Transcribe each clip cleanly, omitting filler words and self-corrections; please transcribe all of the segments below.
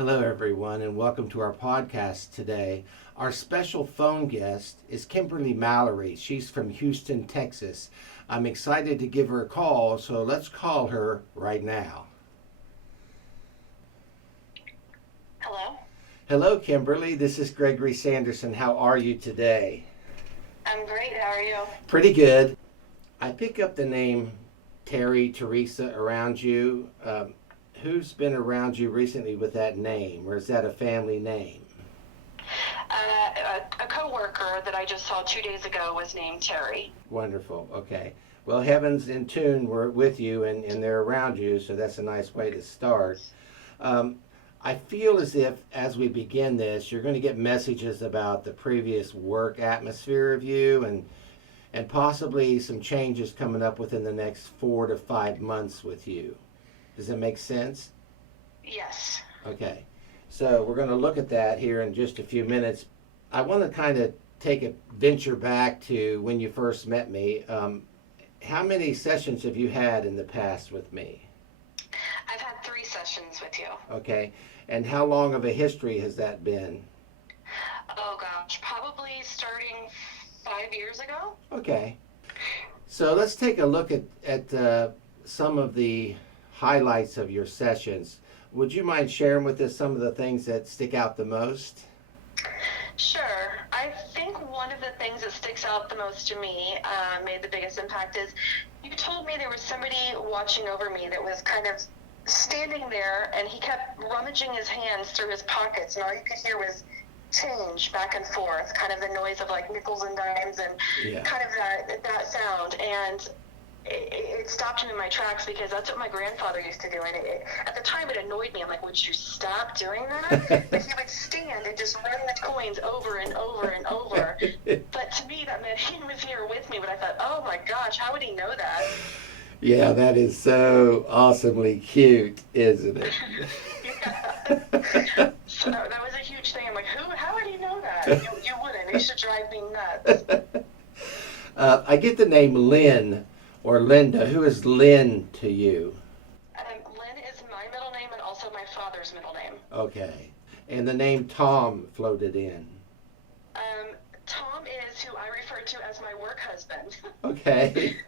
Hello, everyone, and welcome to our podcast today. Our special phone guest is Kimberly Mallory. She's from Houston, Texas. I'm excited to give her a call, so let's call her right now. Hello? Hello, Kimberly. This is Gregory Sanderson. How are you today? I'm great. How are you? Pretty good. I pick up the name Teresa around you. Who's been around you recently with that name, or is that a family name? A coworker that I just saw 2 days ago was named Terry. Wonderful. Okay. Well, Heaven's in tune with you, and they're around you, so that's a nice way to start. I feel as if, as we begin this, you're going to get messages about the previous work atmosphere of you and possibly some changes coming up within the next 4 to 5 months with you. Does that make sense? Yes. Okay. So we're going to look at that here in just a few minutes. I want to kind of take a venture back to when you first met me. How many sessions have you had in the past with me? I've had 3 sessions with you. Okay. And how long of a history has that been? Oh gosh, probably starting 5 years ago. Okay. So let's take a look at some of the highlights of your sessions. Would you mind sharing with us some of the things that stick out the most? Sure. I think one of the things that sticks out the most to me, made the biggest impact, is you told me there was somebody watching over me that was kind of standing there, and he kept rummaging his hands through his pockets, and all you could hear was change back and forth, kind of the noise of like nickels and dimes and kind of that sound. And it stopped me in my tracks because that's what my grandfather used to do. And at the time, it annoyed me. I'm like, would you stop doing that? But he would stand and just run the coins over and over and over. But to me, that meant he was here with me. But I thought, oh my gosh, how would he know that? Yeah, that is so awesomely cute, isn't it? Yeah. So that was a huge thing. I'm like, how would he know that? You wouldn't. It should drive me nuts. I get the name Lynn or Linda. Who is Lynn to you? Lynn is my middle name and also my father's middle name. Okay. And the name Tom floated in. Tom is who I refer to as my work husband. Okay.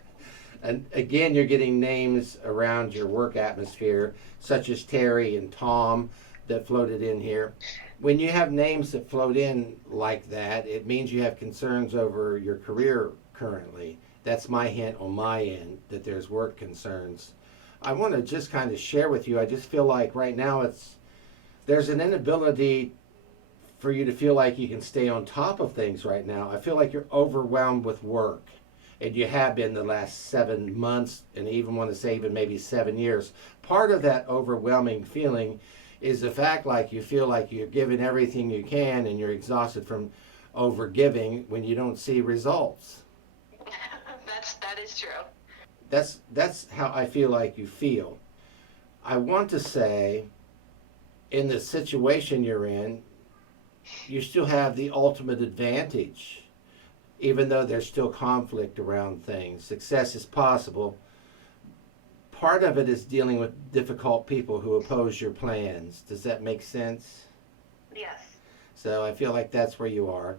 And again, you're getting names around your work atmosphere, such as Terry and Tom, that floated in here. When you have names that float in like that, it means you have concerns over your career currently. That's my hint on my end, that there's work concerns. I want to just kind of share with you, I just feel like right now there's an inability for you to feel like you can stay on top of things right now. I feel like you're overwhelmed with work. And you have been the last 7 months, and I even want to say even maybe 7 years. Part of that overwhelming feeling is the fact like you feel like you're giving everything you can and you're exhausted from overgiving when you don't see results. That is true. That's how I feel like you feel. I want to say, in the situation you're in, you still have the ultimate advantage. Even though there's still conflict around things, success is possible. Part of it is dealing with difficult people who oppose your plans. Does that make sense? Yes. So I feel like that's where you are.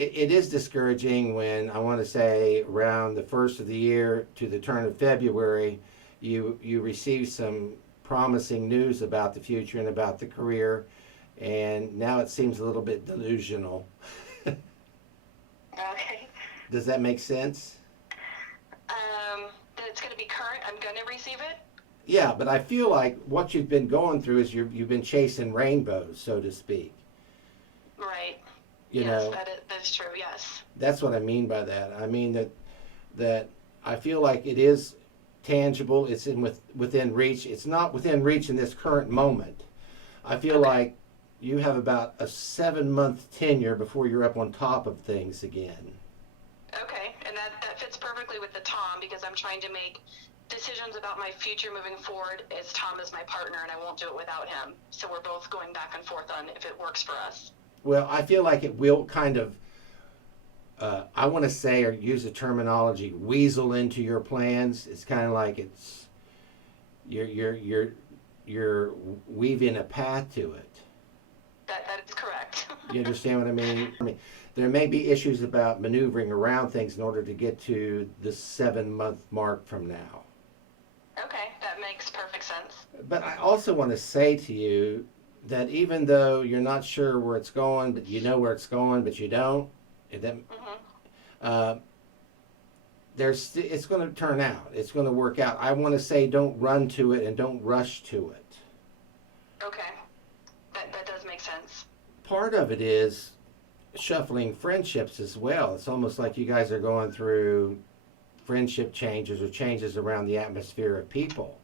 It is discouraging when, I want to say, around the first of the year to the turn of February, you receive some promising news about the future and about the career, and now it seems a little bit delusional. Okay. Does that make sense? That it's going to be current. I'm going to receive it. Yeah, but I feel like what you've been going through is you've been chasing rainbows, so to speak. Right. You yes, know, that's true. Yes. that's what I mean by that. I mean that I feel like it is tangible. It's within reach. It's not within reach in this current moment. I feel like you have about a 7-month tenure before you're up on top of things again. Okay, and that fits perfectly with the Tom, because I'm trying to make decisions about my future moving forward as Tom is my partner, and I won't do it without him. So we're both going back and forth on if it works for us. Well, I feel like it will kind of, I want to say or use the terminology, weasel into your plans. It's kind of like you're you're weaving a path to it. That is correct. You understand what I mean? There may be issues about maneuvering around things in order to get to the 7-month mark from now. Okay, that makes perfect sense. But I also want to say to you that even though you're not sure where it's going, but you know where it's going, but you don't, it's going to turn out. It's going to work out. I want to say don't run to it and don't rush to it. Okay, that does make sense. Part of it is shuffling friendships as well. It's almost like you guys are going through friendship changes or changes around the atmosphere of people.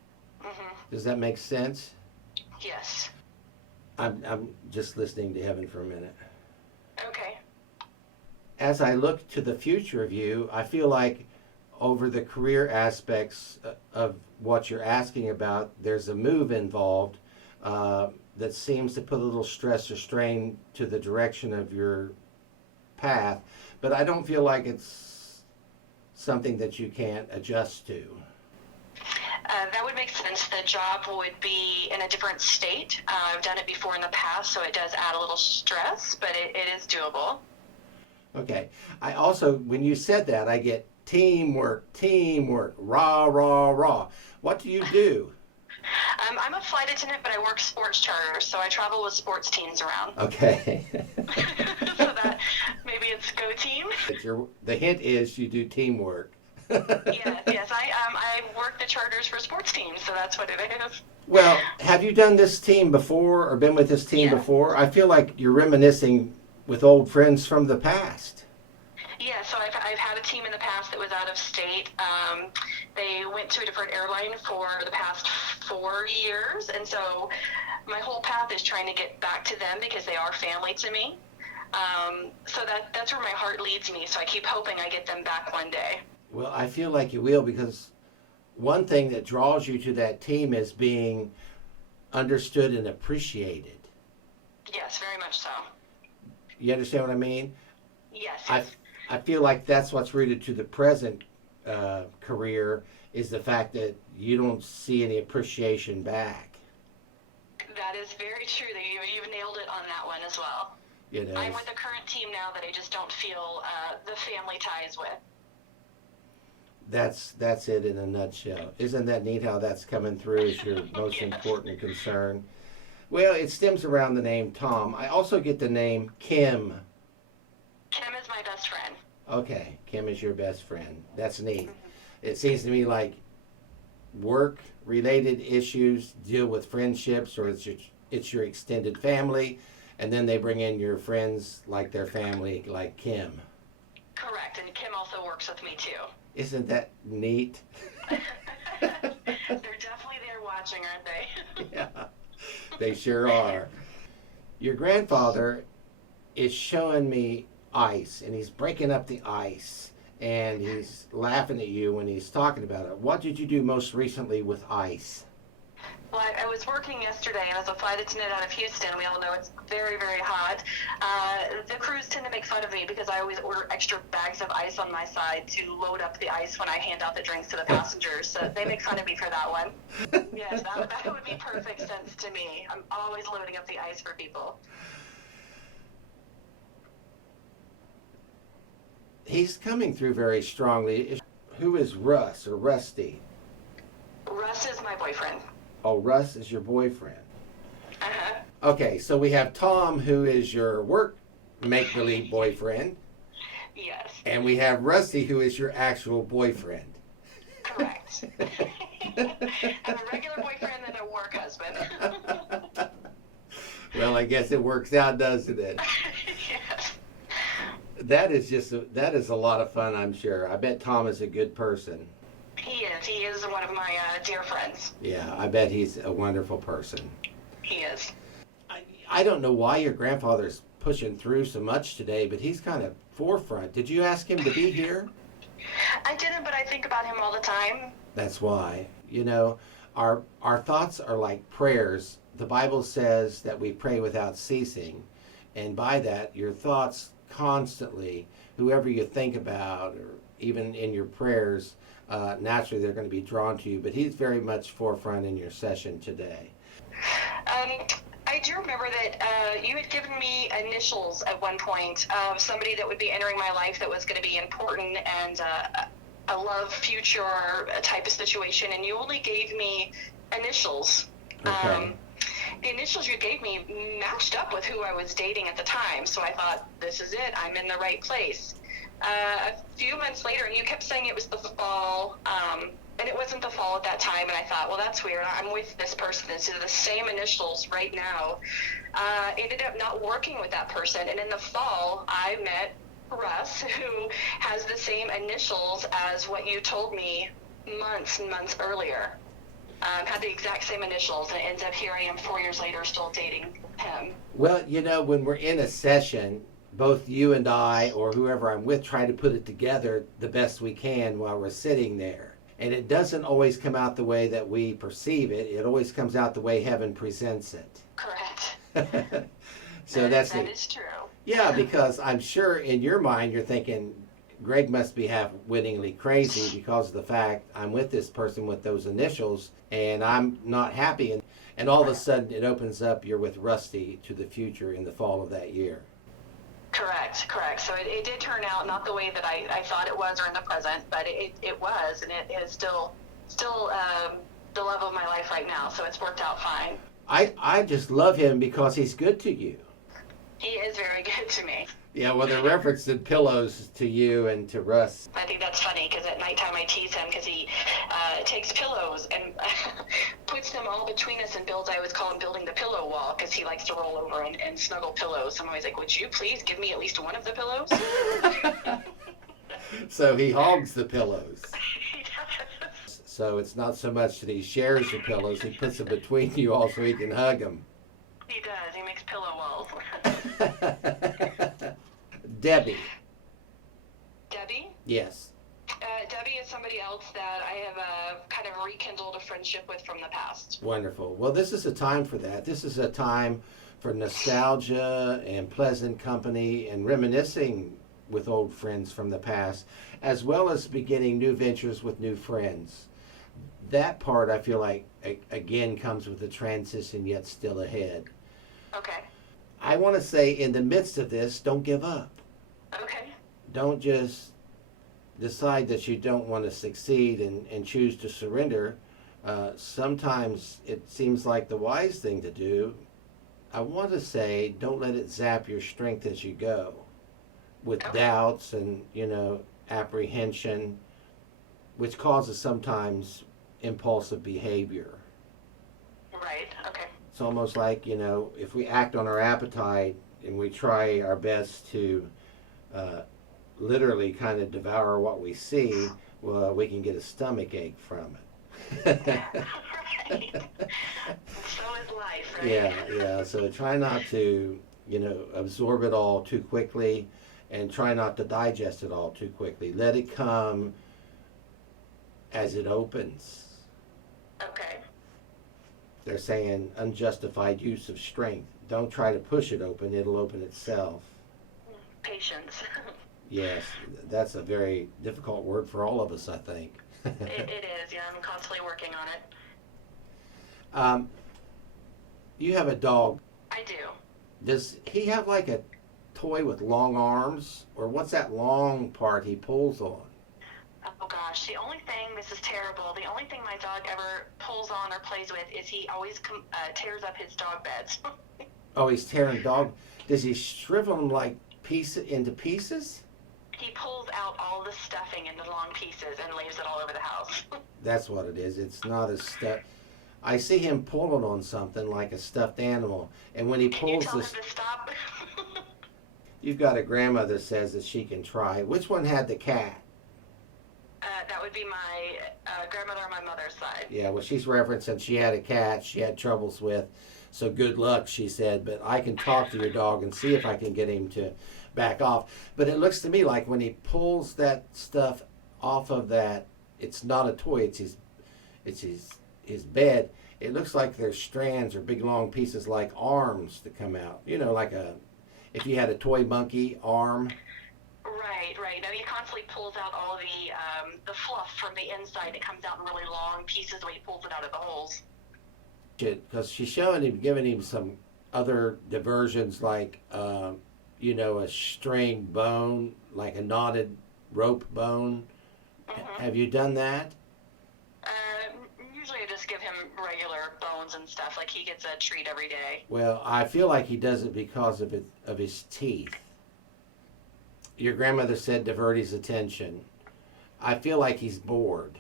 Does that make sense? Yes. I'm just listening to heaven for a minute. Okay. As I look to the future of you, I feel like over the career aspects of what you're asking about, there's a move involved that seems to put a little stress or strain to the direction of your path, but I don't feel like it's something that you can't adjust to. That would make sense. The job would be in a different state. I've done it before in the past, so it does add a little stress, but it is doable. Okay. I also, when you said that, I get teamwork, rah, rah, rah. What do you do? I'm a flight attendant, but I work sports charters, so I travel with sports teams around. Okay. So that maybe it's go team. The hint is you do teamwork. Yes. I work the charters for sports teams, so that's what it is. Well, have you done this team before or been with this team before? I feel like you're reminiscing with old friends from the past. Yeah, so I've had a team in the past that was out of state. They went to a different airline for the past 4 years, and so my whole path is trying to get back to them because they are family to me. So that's where my heart leads me, so I keep hoping I get them back one day. Well, I feel like you will, because one thing that draws you to that team is being understood and appreciated. Yes, very much so. You understand what I mean? Yes. I feel like that's what's rooted to the present career, is the fact that you don't see any appreciation back. That is very true. You've nailed it on that one as well. You know, I'm with the current team now that I just don't feel the family ties with. That's it in a nutshell. Isn't that neat how that's coming through as your most important concern? Well, it stems around the name Tom. I also get the name Kim. Kim is my best friend. Okay, Kim is your best friend. That's neat. It seems to me like work-related issues deal with friendships, or it's your extended family, and then they bring in your friends like their family, like Kim. Correct, and Kim also works with me too. Isn't that neat? They're definitely there watching, aren't they? Yeah, they sure are. Your grandfather is showing me ice, and he's breaking up the ice, and he's laughing at you when he's talking about it. What did you do most recently with ice? Well, I was working yesterday as a flight attendant out of Houston. We all know it's very, very hot. The crews tend to make fun of me because I always order extra bags of ice on my side to load up the ice when I hand out the drinks to the passengers. So they make fun of me for that one. Yes, that would be perfect sense to me. I'm always loading up the ice for people. He's coming through very strongly. Who is Russ or Rusty? Russ is my boyfriend. Oh, Russ is your boyfriend. Uh-huh. Okay, so we have Tom, who is your work make-believe boyfriend. Yes. And we have Rusty, who is your actual boyfriend. Correct. I'm a regular boyfriend and a work husband. Well, I guess it works out, doesn't it? Yes. That is a lot of fun, I'm sure. I bet Tom is a good person. He is. He is one of my dear friends. Yeah, I bet he's a wonderful person. He is. I don't know why your grandfather's pushing through so much today, but he's kind of forefront. Did you ask him to be here? I didn't, but I think about him all the time. That's why. You know, our thoughts are like prayers. The Bible says that we pray without ceasing. And by that, your thoughts constantly, whoever you think about, or even in your prayers, naturally they're going to be drawn to you. But he's very much forefront in your session today. I do remember that you had given me initials at one point of somebody that would be entering my life that was going to be important and a love future type of situation, and you only gave me initials. Okay. The initials you gave me matched up with who I was dating at the time, so I thought, this is it, I'm in the right place. A few months later, and you kept saying it was the fall, and it wasn't the fall at that time, and I thought, well, that's weird. I'm with this person. It's the same initials right now. Ended up not working with that person, and in the fall, I met Russ, who has the same initials as what you told me months and months earlier. Had the exact same initials, and it ends up here I am 4 years later still dating him. Well, when we're in a session, both you and I, or whoever I'm with, try to put it together the best we can while we're sitting there. And it doesn't always come out the way that we perceive it. It always comes out the way heaven presents it. Correct. So that is true. Yeah, because I'm sure in your mind you're thinking, Greg must be half wittingly crazy because of the fact I'm with this person with those initials and I'm not happy. And all of a sudden it opens up, you're with Rusty to the future in the fall of that year. Correct. So it did turn out not the way that I thought it was or in the present, but it was, and it is still the love of my life right now, so it's worked out fine. I just love him because he's good to you. He is very good to me. Yeah, well, the reference to pillows to you and to Russ. I think that's funny because at nighttime I tease him because he takes pillows and puts them all between us and builds, I always call him building the pillow wall because he likes to roll over and snuggle pillows. So I'm always like, would you please give me at least one of the pillows? So he hogs the pillows. So it's not so much that he shares the pillows, he puts them between you all so he can hug them. He does. He makes pillow walls. Debbie. Debbie? Yes. Debbie is somebody else that I have kind of rekindled a friendship with from the past. Wonderful. Well, this is a time for that. This is a time for nostalgia and pleasant company and reminiscing with old friends from the past, as well as beginning new ventures with new friends. That part, I feel like, again, comes with the transition yet still ahead. Okay. I want to say, in the midst of this, don't give up. Okay. Don't just decide that you don't want to succeed and choose to surrender. Sometimes it seems like the wise thing to do. I want to say, don't let it zap your strength as you go with doubts and, apprehension, which causes sometimes impulsive behavior. Right, okay. It's almost like, if we act on our appetite and we try our best to literally kind of devour what we see, well, we can get a stomach ache from it. Right. So is life, right? Yeah. So try not to, absorb it all too quickly and try not to digest it all too quickly. Let it come as it opens. Okay. They're saying unjustified use of strength. Don't try to push it open. It'll open itself. Patience. Yes, that's a very difficult word for all of us, I think. It is, yeah. I'm constantly working on it. You have a dog. I do. Does he have like a toy with long arms? Or what's that long part he pulls on? Oh gosh, the only thing, this is terrible, the only thing my dog ever pulls on or plays with is he always tears up his dog beds. Oh, he's tearing dog. Does he shrivel them like into pieces? He pulls out all the stuffing into long pieces and leaves it all over the house. That's what it is. It's not a stuff. I see him pulling on something like a stuffed animal, and when he Can you pulls tell this, him to stop? you've got a grandmother says that she can try. Which one had the cat? That would be my grandmother on my mother's side. Yeah, well, she's referencing she had a cat she had troubles with, so good luck, she said, but I can talk to your dog and see if I can get him to back off. But it looks to me like when he pulls that stuff off of that, it's not a toy, it's his bed. It looks like there's strands or big long pieces like arms that come out. Like if you had a toy monkey arm. Right. Right. Now he constantly pulls out all the fluff from the inside. It comes out in really long pieces the way he pulls it out of the holes. Because she's giving him some other diversions like, a string bone, like a knotted rope bone. Mm-hmm. Have you done that? Usually I just give him regular bones and stuff. Like he gets a treat every day. Well, I feel like he does it because of his teeth. Your grandmother said divert his attention. I feel like he's bored.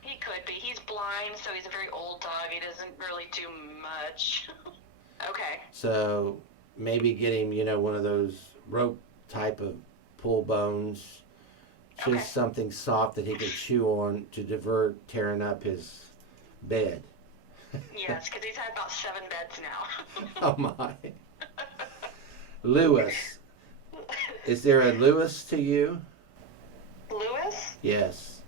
He could be. He's blind, so he's a very old dog. He doesn't really do much. Okay. So maybe get him, one of those rope type of pull bones. Just something soft that he can chew on to divert tearing up his bed. Yes, because he's had about 7 beds now. Oh my. Lewis. Is there a Lewis to you? Lewis? Yes.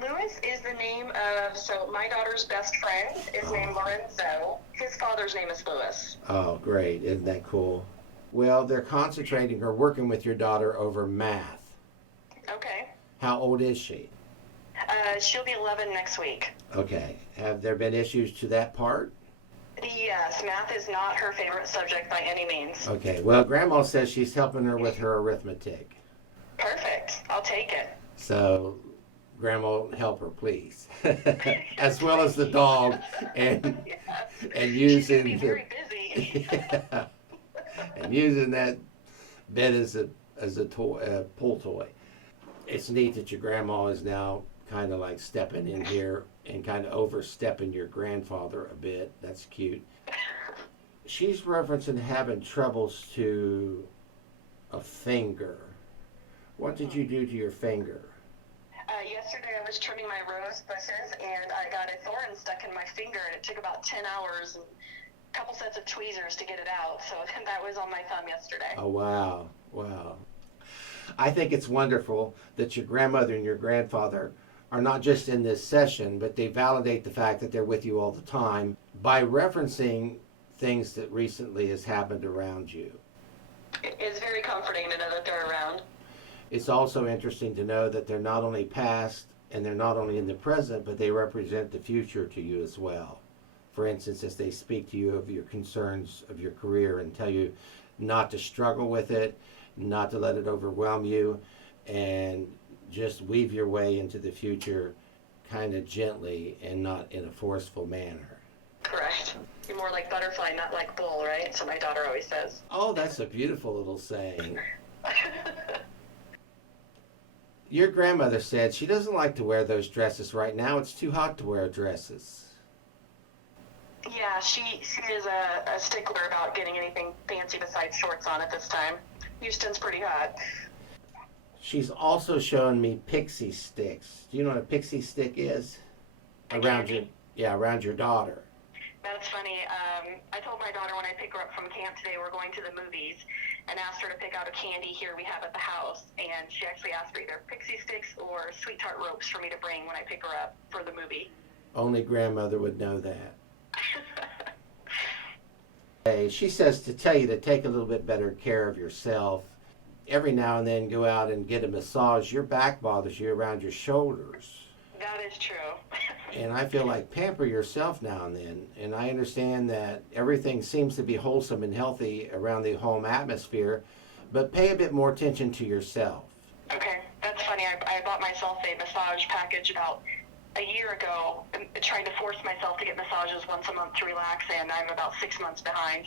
Lewis is the name of, so my daughter's best friend is named Lorenzo. His father's name is Lewis. Oh, great. Isn't that cool? Well, they're concentrating or working with your daughter over math. Okay. How old is she? She'll be 11 next week. Okay. Have there been issues to that part? Yes, math is not her favorite subject by any means. Okay. Well, Grandma says she's helping her with her arithmetic. Perfect. I'll take it. So, Grandma, help her, please. As well as the dog and using She's gonna be very busy. Yeah. And using that bed as a toy, pull toy. It's neat that your grandma is now kind of like stepping in here and kind of overstepping your grandfather a bit. That's cute. She's referencing having troubles to a finger. What did you do to your finger? Yesterday I was trimming my rose bushes and I got a thorn stuck in my finger and it took about 10 hours and a couple sets of tweezers to get it out. So that was on my thumb yesterday. Oh, wow. Wow. I think it's wonderful that your grandmother and your grandfather are not just in this session, but they validate the fact that they're with you all the time by referencing things that recently has happened around you. It's very comforting to know that they're around. It's also interesting to know that they're not only past and they're not only in the present, but they represent the future to you as well. For instance, as they speak to you of your concerns of your career and tell you not to struggle with it, not to let it overwhelm you, and just weave your way into the future kind of gently and not in a forceful manner. Correct. You're more like butterfly, not like bull, right? So my daughter always says. Oh, that's a beautiful little saying. Your grandmother said she doesn't like to wear those dresses right now. It's too hot to wear dresses. Yeah, she is a stickler about getting anything fancy besides shorts on at this time. Houston's pretty hot. She's also showing me pixie sticks. Do you know what a pixie stick is? Around your daughter. That's funny. I told my daughter when I pick her up from camp today, we're going to the movies, and asked her to pick out a candy here we have at the house. And she actually asked for either pixie sticks or sweet tart ropes for me to bring when I pick her up for the movie. Only grandmother would know that. Hey, she says to tell you to take a little bit better care of yourself. Every now and then go out and get a massage. Your back bothers you around your shoulders. That is true. And I feel like pamper yourself now and then. And I understand that everything seems to be wholesome and healthy around the home atmosphere, but pay a bit more attention to yourself. Okay, that's funny. I bought myself a massage package about a year ago, trying to force myself to get massages once a month to relax, and I'm about 6 months behind.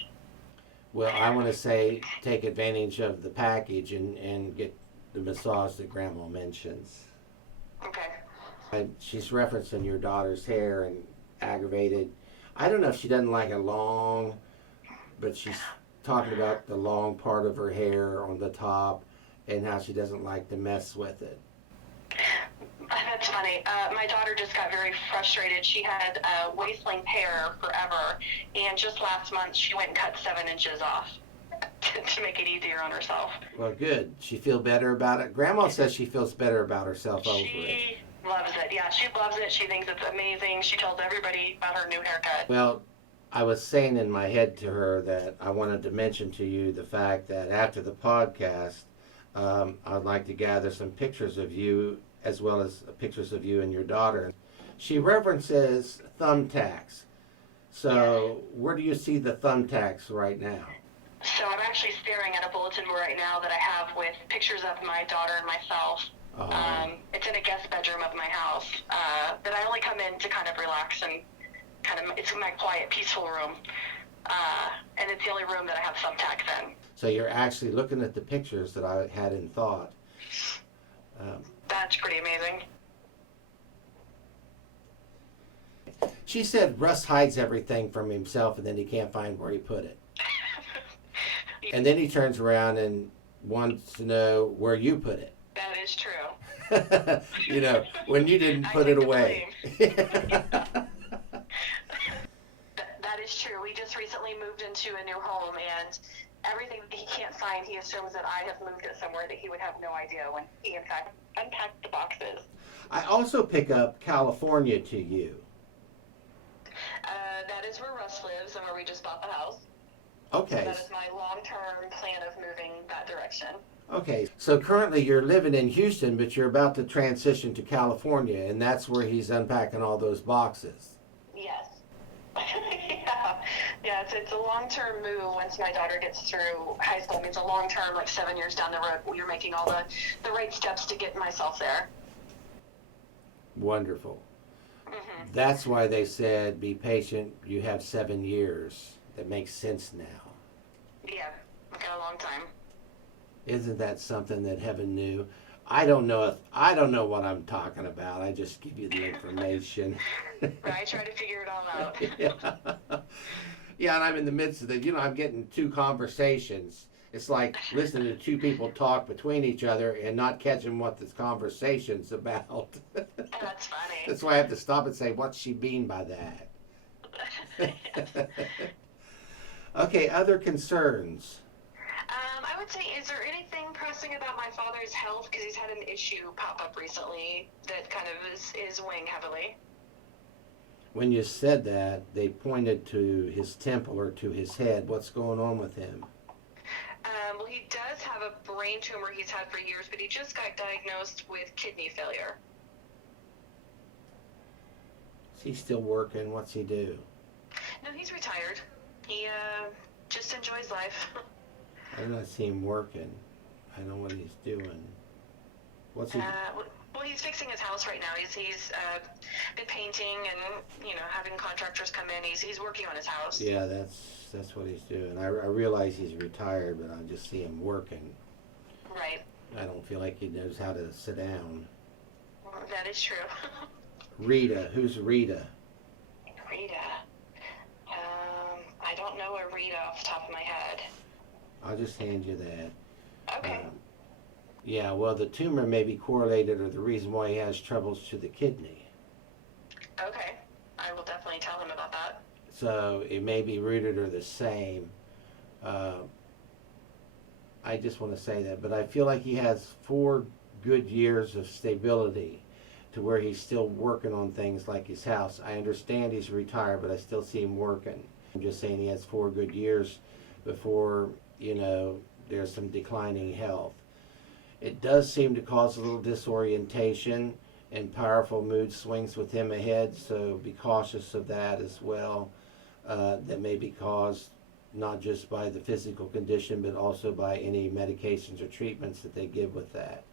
Well, I want to say take advantage of the package and get the massage that Grandma mentions. Okay. She's referencing your daughter's hair and aggravated. I don't know if she doesn't like it long, but she's talking about the long part of her hair on the top and how she doesn't like to mess with it. That's funny. My daughter just got very frustrated. She had waist-length hair forever, and just last month she went and cut 7 inches off to make it easier on herself. Well, good. She feel better about it? Grandma says she feels better about herself over it. She loves it. Yeah, she loves it. She thinks it's amazing. She tells everybody about her new haircut. Well, I was saying in my head to her that I wanted to mention to you the fact that after the podcast, I'd like to gather some pictures of you as well as pictures of you and your daughter. She references thumbtacks. So where do you see the thumbtacks right now? So I'm actually staring at a bulletin board right now that I have with pictures of my daughter and myself. It's in a guest bedroom of my house that I only come in to kind of relax and it's my quiet, peaceful room. And it's the only room that I have thumbtacks in. So you're actually looking at the pictures that I had in thought. That's pretty amazing. She said Russ hides everything from himself and then he can't find where he put it. And then he turns around and wants to know where you put it. That is true. You know, when you didn't put it away. That is true. We just recently moved into a new home, and everything that he can't find, he assumes that I have moved it somewhere that he would have no idea when he, in fact, unpacked the boxes. I also pick up California to you. That is where Russ lives and where we just bought the house. Okay. So that is my long-term plan of moving that direction. Okay, so currently you're living in Houston, but you're about to transition to California, and that's where he's unpacking all those boxes. Yes. Yeah, it's a long-term move once my daughter gets through high school. I mean, it's a long-term, like 7 years down the road. You're making all the right steps to get myself there. Wonderful. Mm-hmm. That's why they said be patient. You have 7 years. That makes sense now. Yeah, I've got a long time. Isn't that something that heaven knew? I don't know what I'm talking about. I just give you the information. I try to figure it all out. Yeah, and I'm in the midst of it. You know, I'm getting two conversations. It's like listening to two people talk between each other and not catching what this conversation's about. That's funny. That's why I have to stop and say, what's she mean by that? Okay, other concerns. I would say, is there anything pressing about my father's health? Because he's had an issue pop up recently that kind of is weighing heavily. When you said that, they pointed to his temple or to his head. What's going on with him? Well, he does have a brain tumor he's had for years, but he just got diagnosed with kidney failure. Is he still working? What's he do? No, he's retired. He just enjoys life. I do not see him working. I don't know what he's doing. What's he? Well, he's fixing his house right now. He's been painting and having contractors come in. He's working on his house. Yeah, that's what he's doing. I realize he's retired, but I just see him working. Right. I don't feel like he knows how to sit down. Well, that is true. Rita, who's Rita? Rita. I don't know a Rita off the top of my head. I'll just hand you that. Okay. Yeah, well, the tumor may be correlated or the reason why he has troubles to the kidney. Okay. I will definitely tell him about that. So it may be rooted or the same. I just want to say that. But I feel like he has 4 good years of stability to where he's still working on things like his house. I understand he's retired, but I still see him working. I'm just saying he has 4 good years before, there's some declining health. It does seem to cause a little disorientation and powerful mood swings with him ahead, so be cautious of that as well. That may be caused not just by the physical condition, but also by any medications or treatments that they give with that.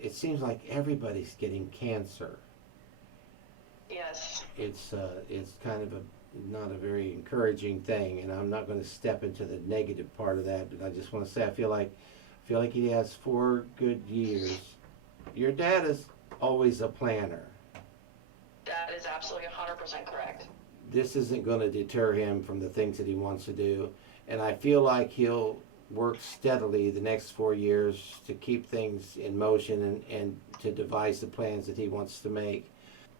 It seems like everybody's getting cancer. Yes. It's kind of not a very encouraging thing, and I'm not going to step into the negative part of that, but I just want to say I feel like he has 4 good years. Your dad is always a planner. That is absolutely 100% correct. This isn't going to deter him from the things that he wants to do, and I feel like he'll work steadily the next 4 years to keep things in motion and to devise the plans that he wants to make.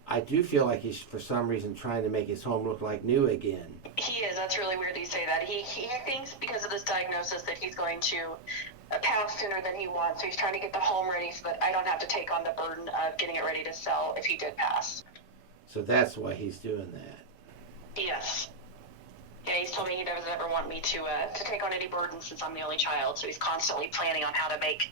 I do feel like he's, for some reason, trying to make his home look like new again. He is. That's really weird that you say that. He thinks because of this diagnosis that he's going to pass sooner than he wants. So he's trying to get the home ready so that I don't have to take on the burden of getting it ready to sell if he did pass. So that's why he's doing that. Yes. Yeah, he's told me he doesn't ever want me to take on any burden since I'm the only child. So he's constantly planning on how to make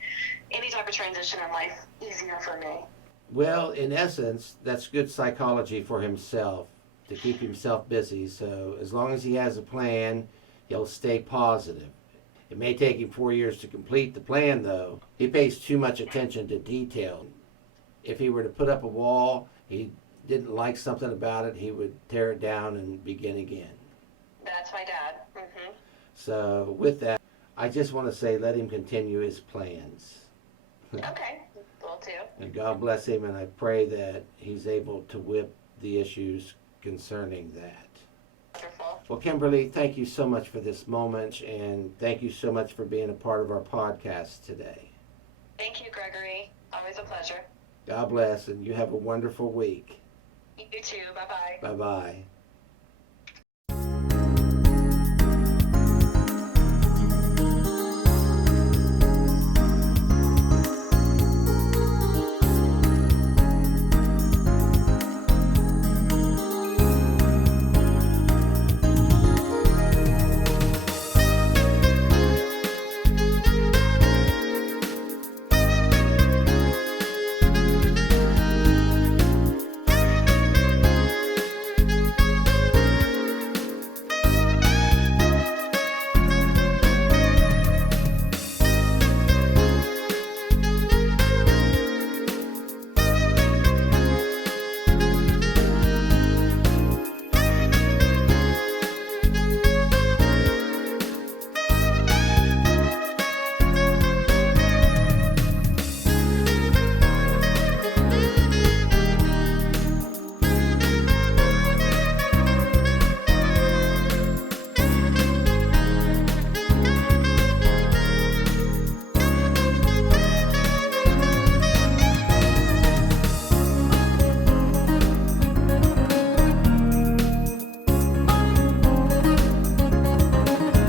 any type of transition in life easier for me. Well, in essence, that's good psychology for himself, to keep himself busy. So as long as he has a plan, he'll stay positive. It may take him 4 years to complete the plan, though. He pays too much attention to detail. If he were to put up a wall, he didn't like something about it, he would tear it down and begin again. That's my dad. Mm-hmm. So with that, I just want to say let him continue his plans. Okay, will do. And God bless him, and I pray that he's able to whip the issues concerning that. Wonderful. Well, Kimberly, thank you so much for this moment, and thank you so much for being a part of our podcast today. Thank you, Gregory. Always a pleasure. God bless, and you have a wonderful week. You too. Bye-bye. Bye-bye.